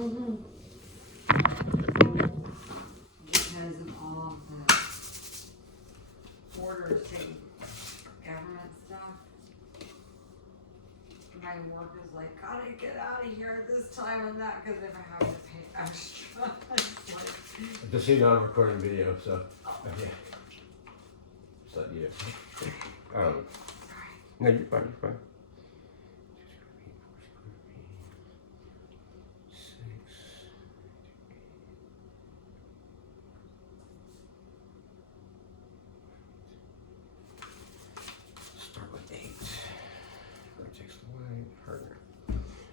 Because of all of the orders and government stuff. My work is like, gotta get out of here this time and that, because if I have to pay extra, it's like. Just so you know, I'm recording video, so yeah. Just let you. No, you're fine. You're fine. Start with 8. Vertex line, hardener.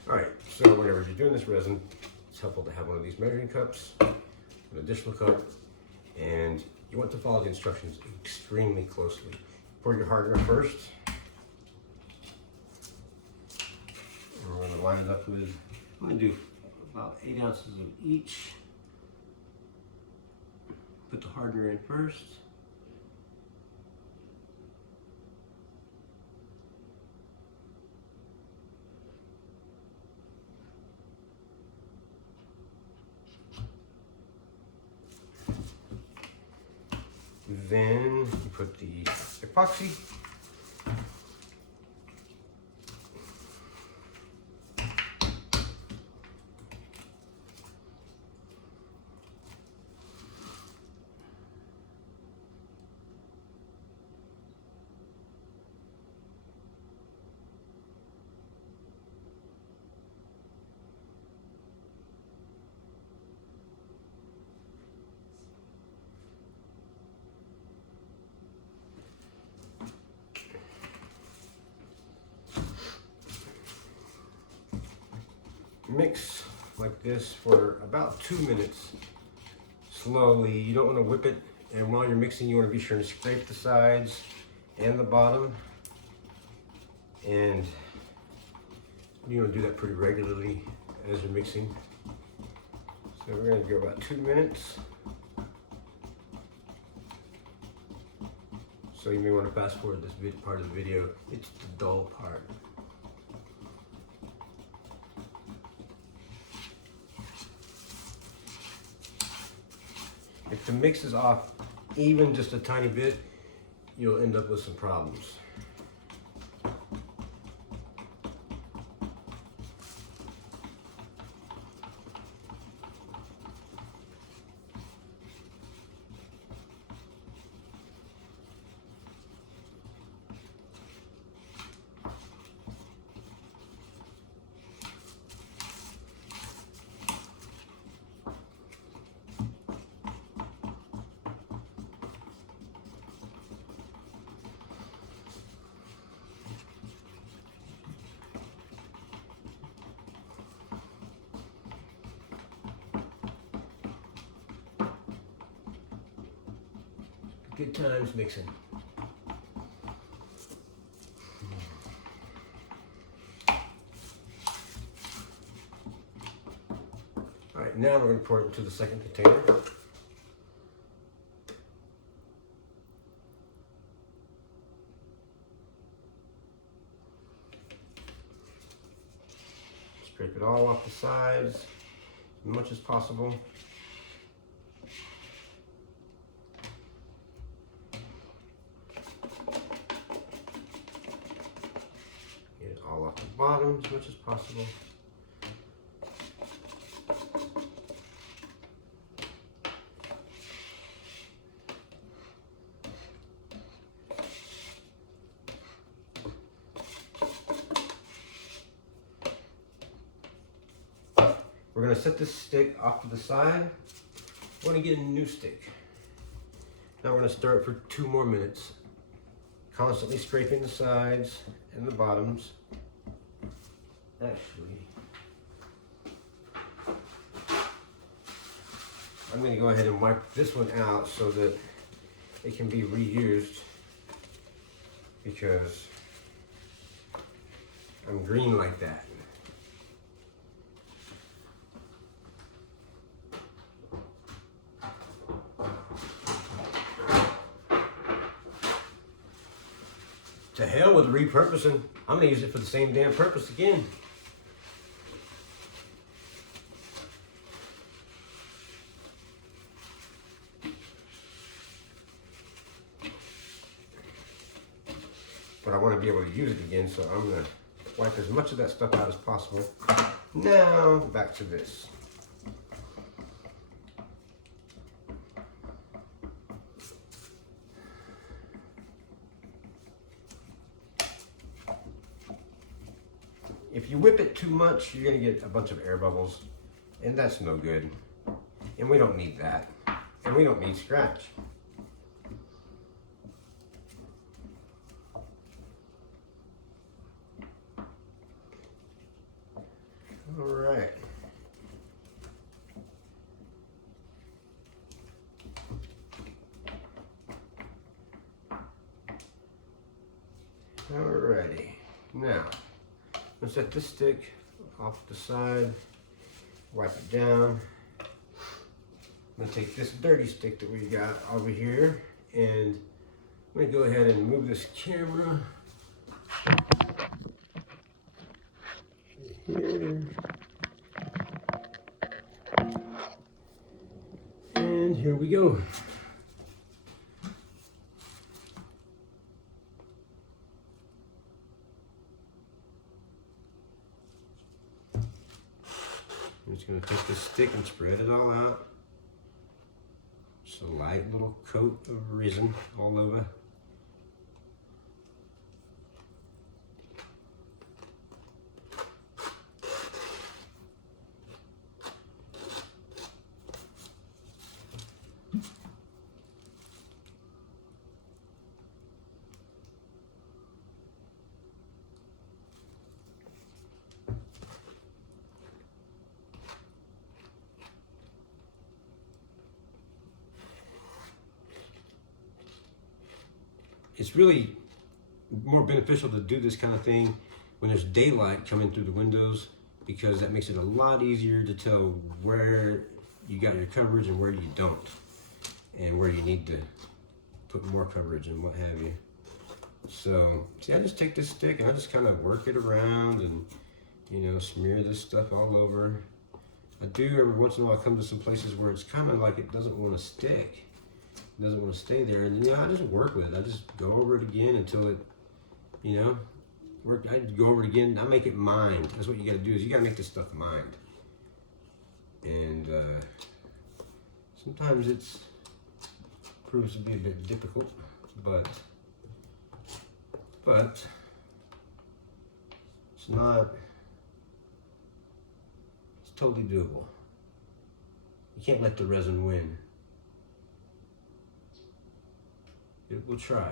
All right. So whenever you're doing this resin, it's helpful to have one of these measuring cups, an additional cup, and you want to follow the instructions extremely closely. Pour your hardener first. And we're going to line it up with, I'm going to do about 8 ounces of each. Put the hardener in first. Then you put the epoxy. Mix like this for about 2 minutes slowly. You don't want to whip it, and while you're mixing you want to be sure to scrape the sides and the bottom, and you want to do that pretty regularly as you're mixing. So we're going to go about 2 minutes. So you may want to fast forward this part of the video. It's the dull part. If the mix is off even just a tiny bit, you'll end up with some problems. Good times mixing. All right, now we're going to pour it into the second container. Scrape it all off the sides as much as possible. All off the bottom as much as possible. We're going to set this stick off to the side. We're going to get a new stick. Now we're going to stir it for 2 more minutes, constantly scraping the sides and the bottoms. Actually, I'm going to go ahead and wipe this one out so that it can be reused, because I'm green like that. To hell with repurposing. I'm going to use it for the same damn purpose again. but I want to be able to use it again, so I'm going to wipe as much of that stuff out as possible. Now, back to this. If you whip it too much, you're going to get a bunch of air bubbles, and that's no good. And we don't need that. And we don't need scratch. All right. Alrighty. Now, let's set this stick off the side, wipe it down. I'm gonna take this dirty stick that we got over here, and I'm gonna go ahead and move this camera here. And here we go. I'm just going to take this stick and spread it all out. Just a light little coat of resin all over. It's really more beneficial to do this kind of thing when there's daylight coming through the windows, because that makes it a lot easier to tell where you got your coverage and where you don't, and where you need to put more coverage and what have you. So, see, I just take this stick and I just kind of work it around and, you know, smear this stuff all over. I do every once in a while come to some places where it's kind of like it doesn't want to stick. It doesn't want to stay there, and you know, I just work with it. I just go over it again until it, you know, I go over it again. I make it mind. That's what you got to do, is you got to make this stuff mind. And sometimes it's proves to be a bit difficult, but it's not. It's totally doable. You can't let the resin win. We'll try.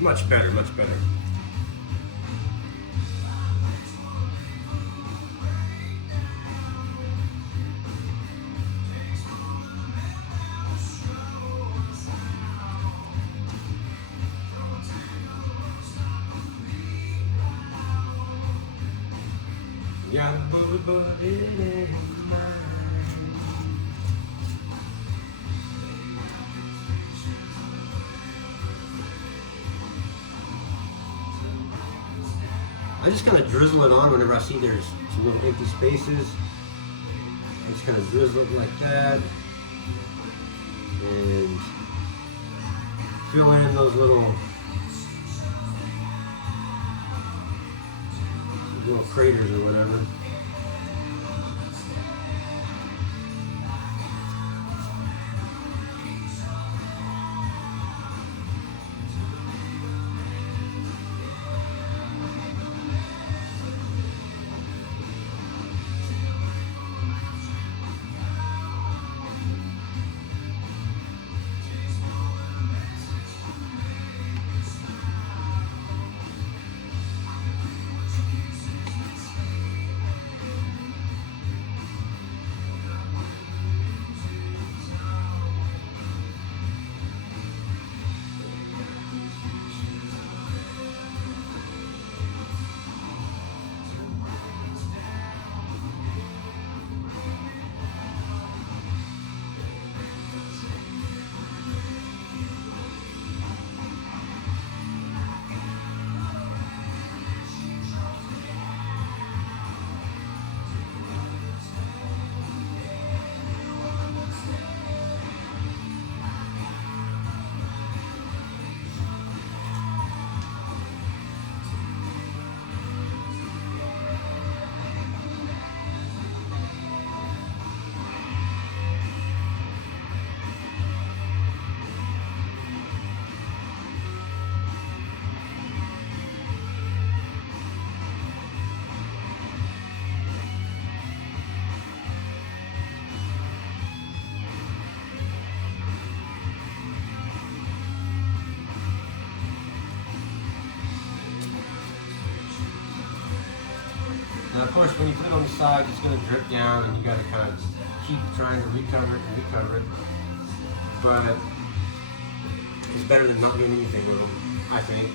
Much better, much better. Yeah, I just kind of drizzle it on whenever I see there's some little empty spaces. I just kind of drizzle it like that. And fill in those little craters or whatever. Now, of course, when you put it on the side, it's going to drip down, and you got to kind of keep trying to recover it and recover it. But it's better than not doing anything with them, I think.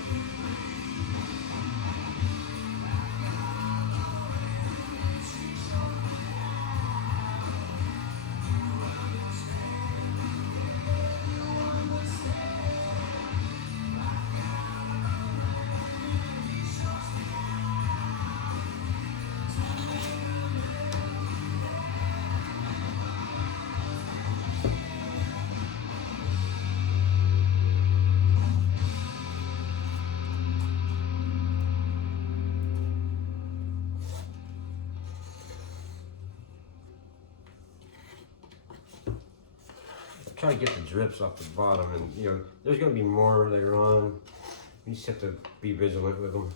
Try to get the drips off the bottom, and you know there's going to be more later on. You just have to be vigilant with them.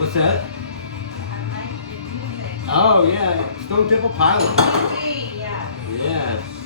What's that? Oh yeah, Stone Temple Pilots. Yeah. Yes.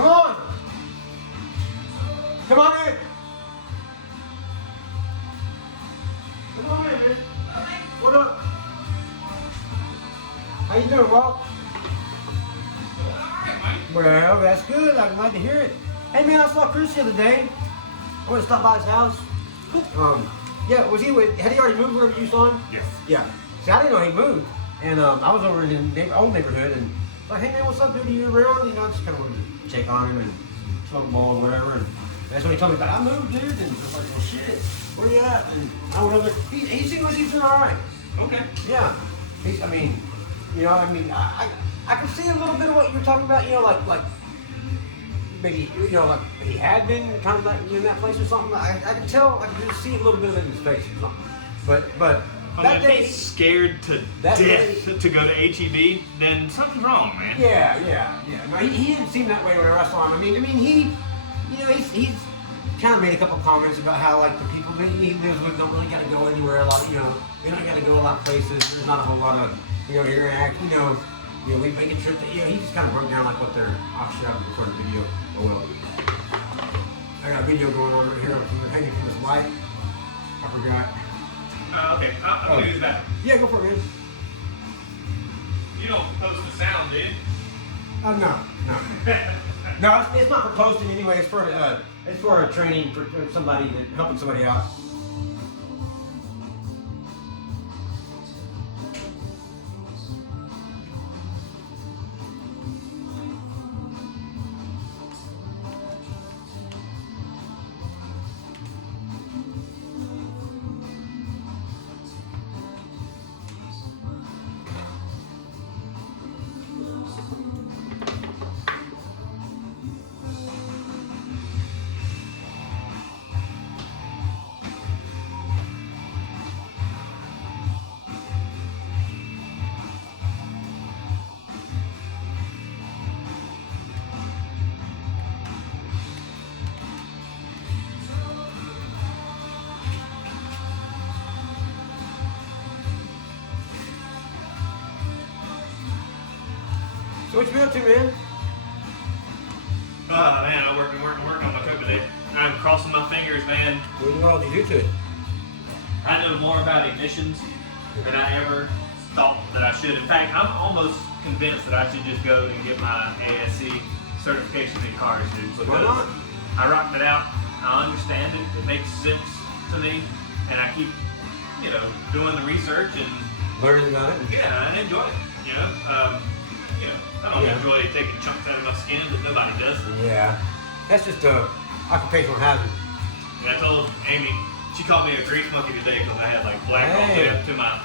Come on! Come on in! Come on in, man. What up? How you doing, Walt? Well, that's good. I'm glad to hear it. Hey, man, I saw Chris the other day. I went to stop by his house. Yeah, was he with, had he already moved wherever you saw him? Yes. Yeah. See, I didn't know he moved. And I was over in the old neighborhood and like, hey man, what's up, dude? Are you around? You know, I just kind of wanted to check on him and smoke a ball or whatever. And that's when he told me about I moved, dude. And I was like, well, shit, where you at? And I went over there. He seemed like he's doing all right. Okay. Yeah. I mean, I can see a little bit of what you're talking about. You know, like maybe like he had been kind of like in that place or something. I can tell. I can just see a little bit of it in his face or something. But. If he's scared to death to go to HEB, then something's wrong, man. Yeah. No, he didn't seem that way when I saw him. I mean, he's kind of made a couple comments about how like the people that he lives with don't really got to go anywhere a lot. They don't got to go a lot of places. There's not a whole lot of interact. We make a trip. He just kind of broke down like what their option out before the video. Oh well, I got a video going on right here. I'm hanging from this light. forgot. Okay, I'm gonna use that. Yeah, go for it, man. You don't post the sound, do you? No. No, it's not for posting anyway. It's for training for somebody, helping somebody out. So what you been up to, man? Oh man, I'm working on my truck today. I'm crossing my fingers, man. What all did you do to it? I know more about ignitions than I ever thought that I should. In fact, I'm almost convinced that I should just go and get my ASC certification in cars, dude. Why not? I rocked it out. I understand it. It makes sense to me, and I keep, doing the research and Learning about it? yeah, I enjoy it. I don't enjoy taking chunks out of my skin, but nobody does. Yeah. That's just a occupational hazard. And I told Amy, she called me a grease monkey today because I had like black all the way up to my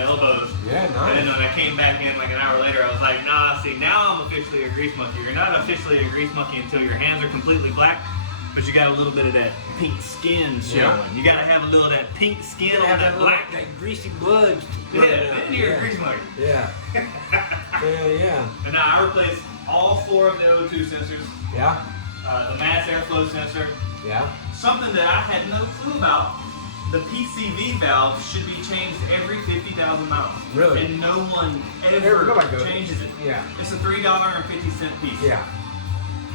elbows. Yeah, nice. And then when I came back in like an hour later, I was like, nah, see, now I'm officially a grease monkey. You're not officially a grease monkey until your hands are completely black, but you got a little bit of that pink skin showing. Yeah. You gotta have a little of that pink skin on have that black. that greasy blood. Yeah, then you're a grease monkey. Yeah. Yeah. And now I replaced all 4 of the O2 sensors, Yeah. the mass airflow sensor. Yeah. Something that I had no clue about, the PCV valve should be changed every 50,000 miles. Really? And no one ever Nobody goes. changes it. Yeah. It's a $3.50 piece. Yeah.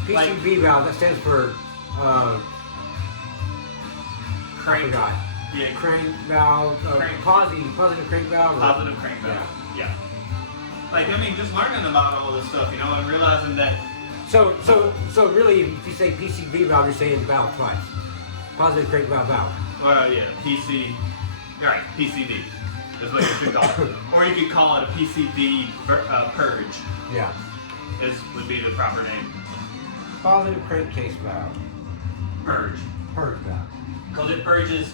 PCV valve, that stands for I Crank. forgot. Yeah, Crank valve, Crank. positive crank valve. positive crank valve. Yeah. Like, I mean, just learning about all this stuff, and realizing that. So really, if you say PCV valve, you're saying valve twice. Positive crank valve. Yeah, PCV. That's what you should call it. Or you could call it a PCV purge. Yeah. Would be the proper name. Positive crankcase valve. Purge. Purge valve. Because it purges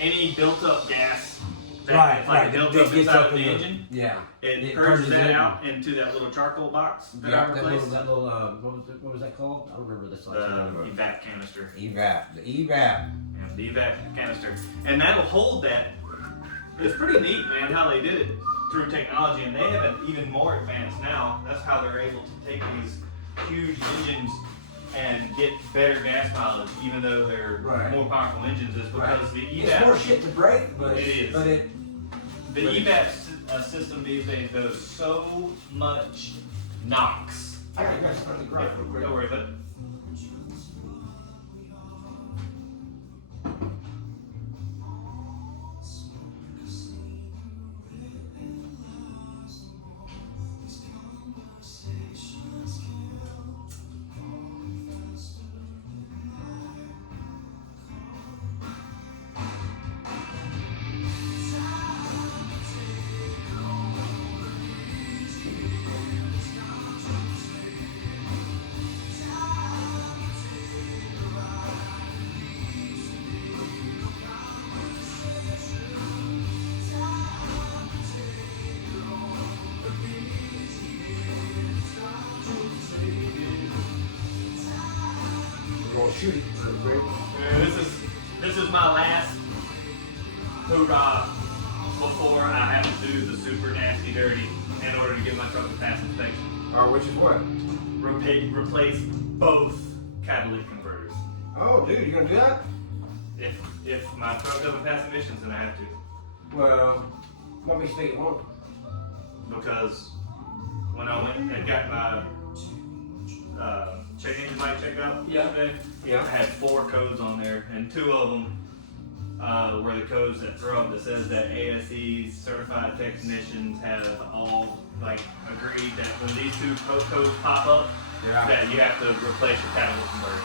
any built-up gas that Right. built That up gets inside up of the in engine. Yeah. It purges purges that it. out into that little charcoal box that I replaced. That little what was that called? I don't remember this. The evap canister. The evap. Yeah, the evap canister. And that'll hold that. It's pretty neat, man, how they did it through technology. And they have it even more advanced now. That's how they're able to take these huge engines and get better gas mileage, even though they're more powerful engines, is because the evap. It's more shit to break, but it is. The evap system these days does so much NOx. I got to start the grind real quick. Don't worry about it. Shoot it. This is my last hoorah before I have to do the super nasty dirty in order to get my truck to pass inspection. Which is what? Replace both catalytic converters. Oh, dude, you gonna do that? If my truck doesn't pass emissions, then I have to. Well, let me say it won't. Because when I went and got my check engine light checked out yesterday, I had 4 codes on there, and 2 of them where the codes that throw up that says that ASE certified technicians have all like agreed that when these two codes pop up, that you have to replace your catalytic converter.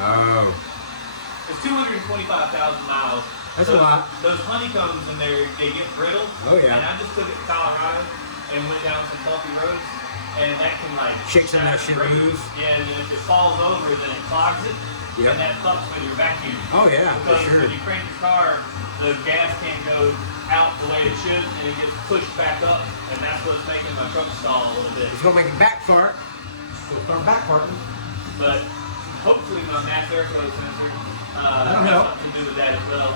Oh. It's 225,000 miles. That's a lot. Those honeycombs in there, they get brittle. Oh yeah. And I just took it to Colorado and went down some bumpy roads, and that can like shake some of that shit loose. Yeah, and if it falls over, then it clogs it. Yep. And that fucks with your vacuum. Oh yeah, for Because sure. when you crank your car, the gas can't go out the way it should, and it gets pushed back up, and that's what's making my truck stall a little bit. It's gonna make it back fart. Or back farting. But hopefully my mass air flow sensor That'll has help. something to do with that as well.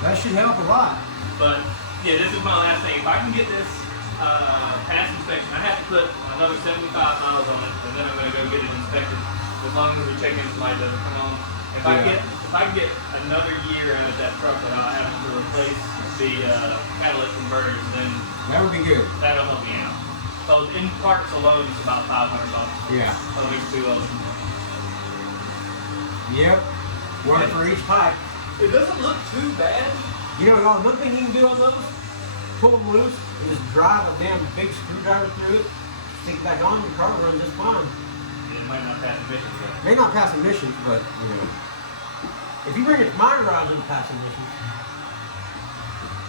That should help a lot. But yeah, this is my last thing. If I can get this pass inspection, I have to put another 75 miles on it, and then I'm gonna go get it inspected. As long as we're checking the light doesn't come on. If I can get another year out of that truck without having to replace the catalytic converters, then That would be good. that'll help me out. So in parts alone, it's about $500. Yeah. On these two of them. Yep. One for each pipe. It doesn't look too bad. You know, another thing you can do on those, pull them loose, and just drive a damn big screwdriver through it, stick it back on, your car will run just fine. It might not pass emissions yet. May not pass emissions, but you know, if you bring it to my garage, it'll pass emissions.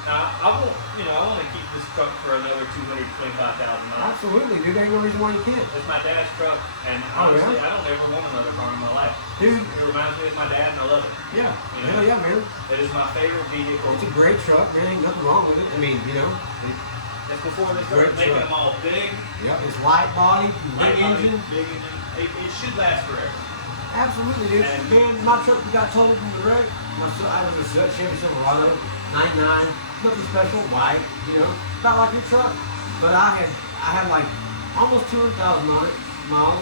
Now, I want to keep this truck for another 225,000 miles. Absolutely, dude. There ain't no reason why you can't. It's my dad's truck, and Oh, honestly, yeah? I don't ever want another car in my life. Dude. It reminds me of my dad, and I love it. Yeah. You know? Hell yeah, man. It is my favorite vehicle. It's a great truck. There ain't nothing wrong with it. I mean, you know. It's before they Great started making truck. them all big. Yep. It's light body, big engine. Big engine. It should last forever. Absolutely, dude. And- Man, my truck got totaled from the wreck. I was a Chevy Silverado, 99, nothing special, white, you know, not like your truck. But I had like almost 200,000 on it, miles,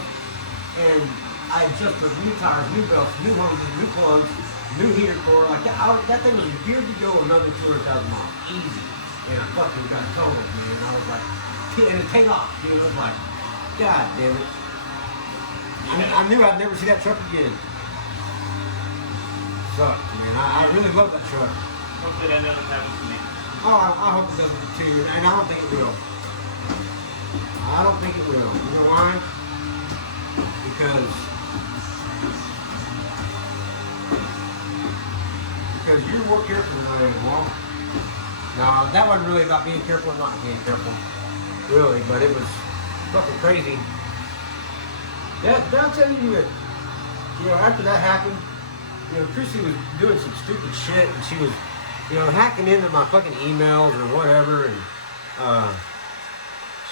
and I had just put new tires, new belts, new hoses, new plugs, new heater core, like that. That thing was geared to go another 200,000 miles, easy. And I fucking got totaled, man. I was like, and it paid off, you know. I was like, God damn it. I knew I'd never see that truck again. Sucked, man. I really love that truck. Hopefully that doesn't happen to me. Oh, I hope it doesn't too, and I don't think it will. I don't think it will. You know why? Because you're more careful than I am, Walt. No, that wasn't really about being careful or not being careful. Really, but it was fucking crazy. Yeah, I'll tell you that, you know, after that happened, you know, Chrissy was doing some stupid shit, and she was, you know, hacking into my fucking emails or whatever, and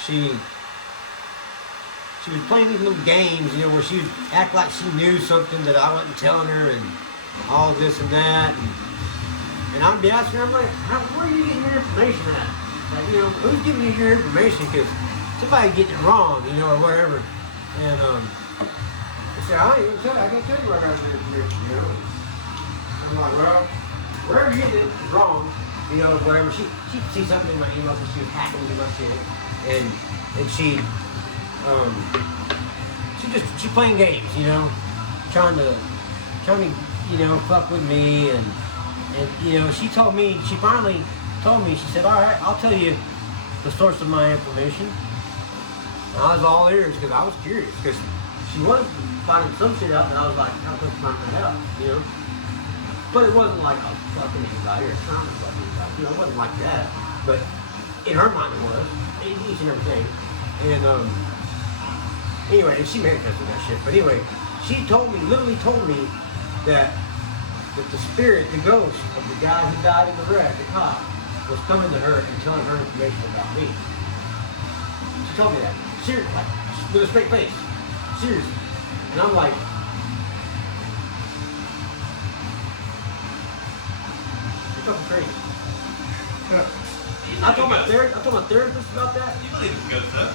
she was playing these little games, you know, where she would act like she knew something that I wasn't telling her, and all this and that, and I'd be asking her, I'm like, where are you getting your information at? Like, you know, who's giving you your information? Because somebody's getting it wrong, you know, or whatever. And I said, I ain't even tell you, I can't tell you where I got your information, you know. I'm like, well, wherever you get it wrong, you know, whatever. She'd see something in my email because she was hacking into my shit, and she playing games, you know, trying to, you know, fuck with me, and you know, she finally told me, she said, all right, I'll tell you the source of my information. And I was all ears because I was curious, because she was finding some shit out, and I was like, how come find that out, you know? But it wasn't like I was fucking anybody or trying to fuck anybody, you know, it wasn't like that. But in her mind it was, each and everything. And anyway, and she manifested that shit. But anyway, she literally told me that the spirit, the ghost of the guy who died in the wreck, the cop, was coming to her and telling her information about me. She told me that. Seriously, like, with a straight face. Seriously. And I'm like, you're fucking crazy. I told my therapist about that. You believe it's ghost stuff?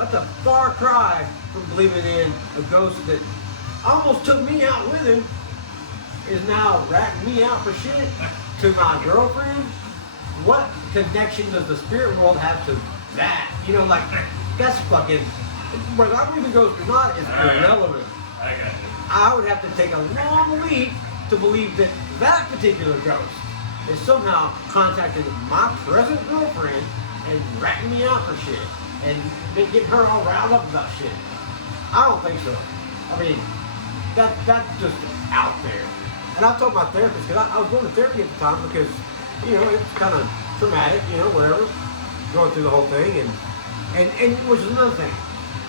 That's a far cry from believing in a ghost that almost took me out with him, is now ratting me out for shit to my girlfriend. What connection does the spirit world have to that? You know, like, that's fucking, whether I believe in ghosts or not is irrelevant. I got you. I would have to take a long leap to believe that that particular ghost is somehow contacting my present girlfriend and ratting me out for shit and getting her all riled up about shit. I don't think so. I mean, that's just out there. And I told my therapist, because I was going to therapy at the time because, you know, it's kind of traumatic, you know, whatever, going through the whole thing. And which is another thing.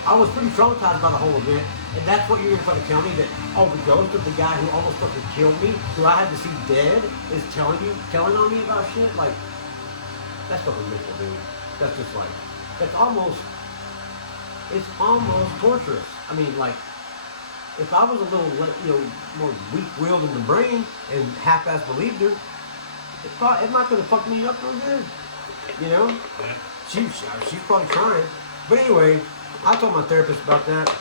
I was pretty traumatized by the whole event. And that's what you're going to fucking tell me, that, oh, the ghost of the guy who almost fucking killed me, who I had to see dead, is telling on me about shit? Like, that's fucking mental, dude. That's just like, it's almost torturous. I mean, like, if I was a little, you know, more weak-willed in the brain and half-ass believed her, it might could have fucked me up real good. You know? She's probably trying. But anyway, I told my therapist about that.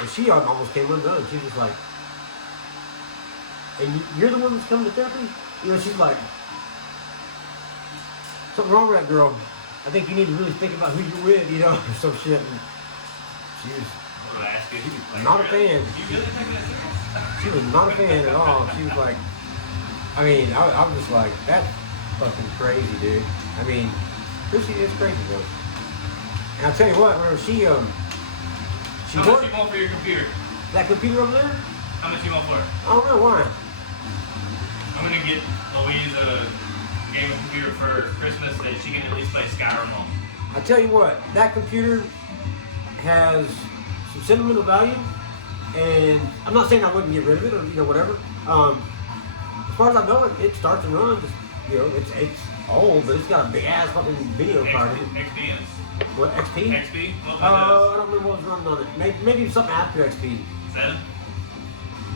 And she almost came undone. She was like, and you're the one that's coming to therapy? You know, she's like, something wrong with that girl. I think you need to really think about who you're with, you know, or some shit. And she was not a fan. She was not a fan at all. She was like, I mean, I was just like, that's fucking crazy, dude. I mean, it's crazy, though. And I'll tell you what, whenever how much you want for your computer? That computer over there? How much you want for it? I don't know, why? I'm gonna get Louise a gaming computer for Christmas that she can at least play Skyrim on. I tell you what, that computer has some sentimental value, and I'm not saying I wouldn't get rid of it or, you know, whatever. As far as I know, it starts and runs. You know, it's old, but it's got a big ass fucking video card. XP. What, XP? XP? I don't remember what was running on it. Maybe something after XP. 7?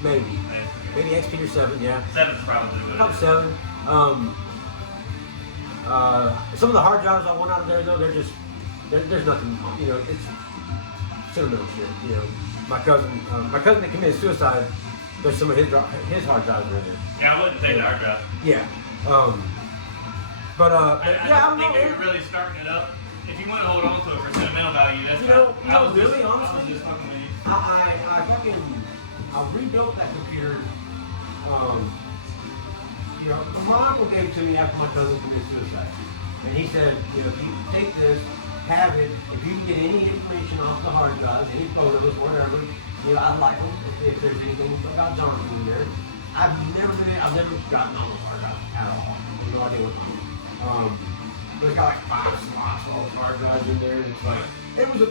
Maybe. Maybe XP or 7, yeah. 7's probably what it Probably is. 7. Some of the hard drives I want out of there, though, there's nothing, you know, it's sentimental shit, you know. My cousin that committed suicide, there's some of his hard drives in there. Yeah, I wouldn't take the hard drive. Yeah. But yeah, I don't know. think they're really starting it up. If you want to hold on to it for sentimental value, that's I was just honestly, fucking with you. I rebuilt that computer. You know, my uncle gave it to me after my cousin committed suicide, and he said, you know, if you take this, have it. If you can get any information off the hard drive, any photos, whatever, you know, I'd like them. If there's anything about Jonathan in there, I've never gotten on the hard drive at all. I have no idea what's on it. But it's got like 5 slots, all the hard drives in there, and it's like, in the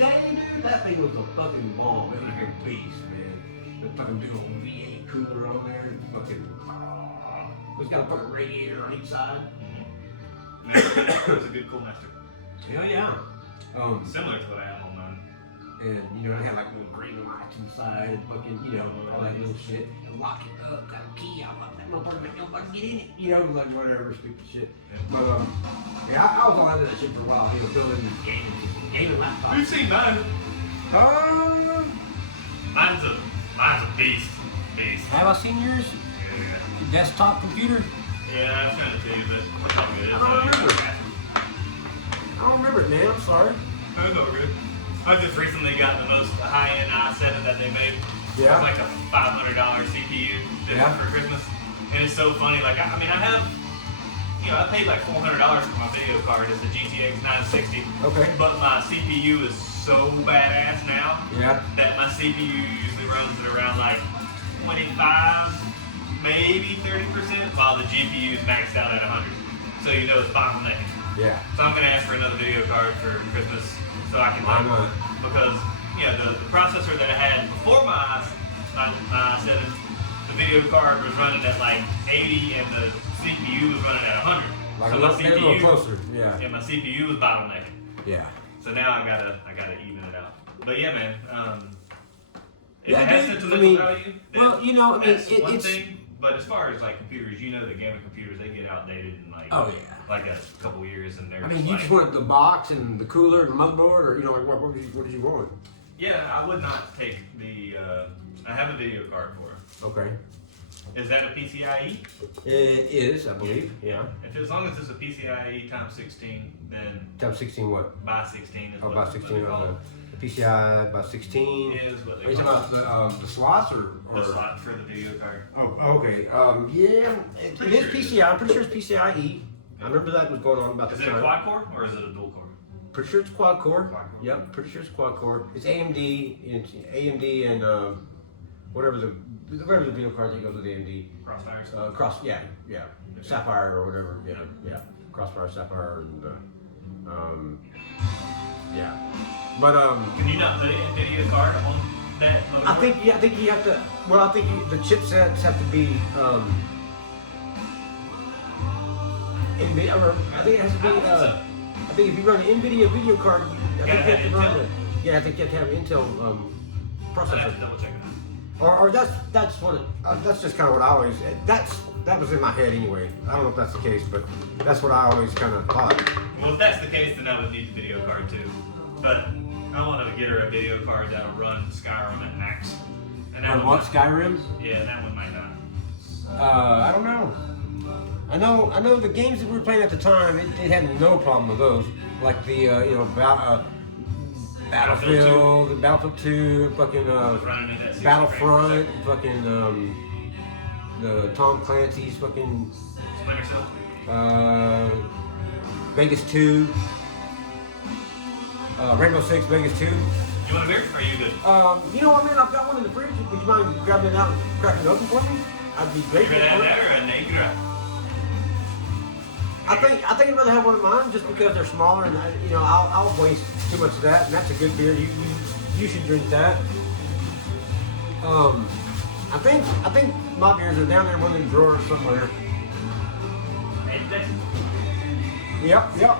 day, dude, that thing was a fucking bomb. It was like a beast, man. The fucking big old V8 cooler on there, and fucking, it's got a fucking radiator on each side. It's a good cool master. Hell yeah. Similar to what I have on mine. And, you know, I had like little green lights inside, and fucking, you know, all that little shit. And lock it up, got a key, I locked that motherfucker, make nobody get in it. You know, like whatever, stupid shit. But, yeah, I was all into that shit for a while, you know, building gaming laptops. You've seen mine. Mine's a beast. Have I seen yours? Yeah. Desktop computer? Yeah, I was trying to tell you, but it's all good. I don't remember it, man. I'm sorry. No, it's all good. I just recently got the most high-end i7 that they made. Yeah. It's like a $500 CPU for Christmas. And it's so funny. Like, I mean, I have, you know, I paid like $400 for my video card. It's a GTX 960. Okay. But my CPU is so badass now that my CPU usually runs at around like 25, maybe 30%, while the GPU is maxed out at 100. So you know it's bottlenecking. Yeah. So I'm gonna ask for another video card for Christmas so I can because the processor that I had before my i7, the video card was running at like 80 and the CPU was running at 100. Like so a little closer. Yeah. Yeah, my CPU was bottlenecking. Yeah. So now I gotta even it out. But yeah, man. If Yeah, it has dude, sentimental value, then well, you know, I mean, that's one thing. But as far as like computers, you know, the gaming computers, they get outdated in like like a couple years, and they're. I mean, you just want the box and the cooler and the motherboard, or you know, what did you want? Yeah, I would not take the. I have a video card for it. Okay. Is that a PCIe? It is, I believe. Yeah. If as long as it's a PCIe times 16, then Times 16 what? by 16 is Oh, what, by what 16. they call it. The PCI by 16. Is what Are they you call talking about the slots or? the slot for the video card. Oh, okay. Yeah, it is PCI. I'm pretty sure it's PCIe. I remember that was going on about Is the it a time. quad core or is it a dual core? Pretty sure it's quad core. Quad core. Yep, pretty sure it's quad core. It's AMD. It's AMD and whatever the video card that goes with AMD. Crossfires. Yeah. Sapphire or whatever. Yeah. Crossfire, Sapphire, and yeah. But Can you not put an NVIDIA card on that? I think you have to. Well, I think the chipsets have to be. NVIDIA, or I think it has to be. I think if you run an NVIDIA video card, I think you have to run it. Yeah, I think you have to have Intel I have processor. to double check it. Or that's what that's just kind of what I always. That was in my head anyway. I don't know if that's the case, but that's what I always kind of thought. Well, if that's the case, then I would need the video card too. But I want to get her a video card that'll run Skyrim at max. And that Or one what, Skyrim? Yeah, that one might not. I don't know. I know the games that we were playing at the time, it had no problem with those. Like the Battlefield 2, fucking Running at that 60 Battlefront, frames fucking the Tom Clancy's fucking per second. Splinter Cell. Vegas 2, Rainbow Six, Vegas 2. You want a beer? Or are you good? You know what, man? I've got one in the fridge. Would you mind grabbing it out and cracking it open for me? I'd be You grateful rather for have it. that or a Negra? I think I'd rather have one of mine just because they're smaller and I'll waste too much of that, and that's a good beer. You should drink that. I think my beers are down there in one of the drawers somewhere. Hey, that's Yep.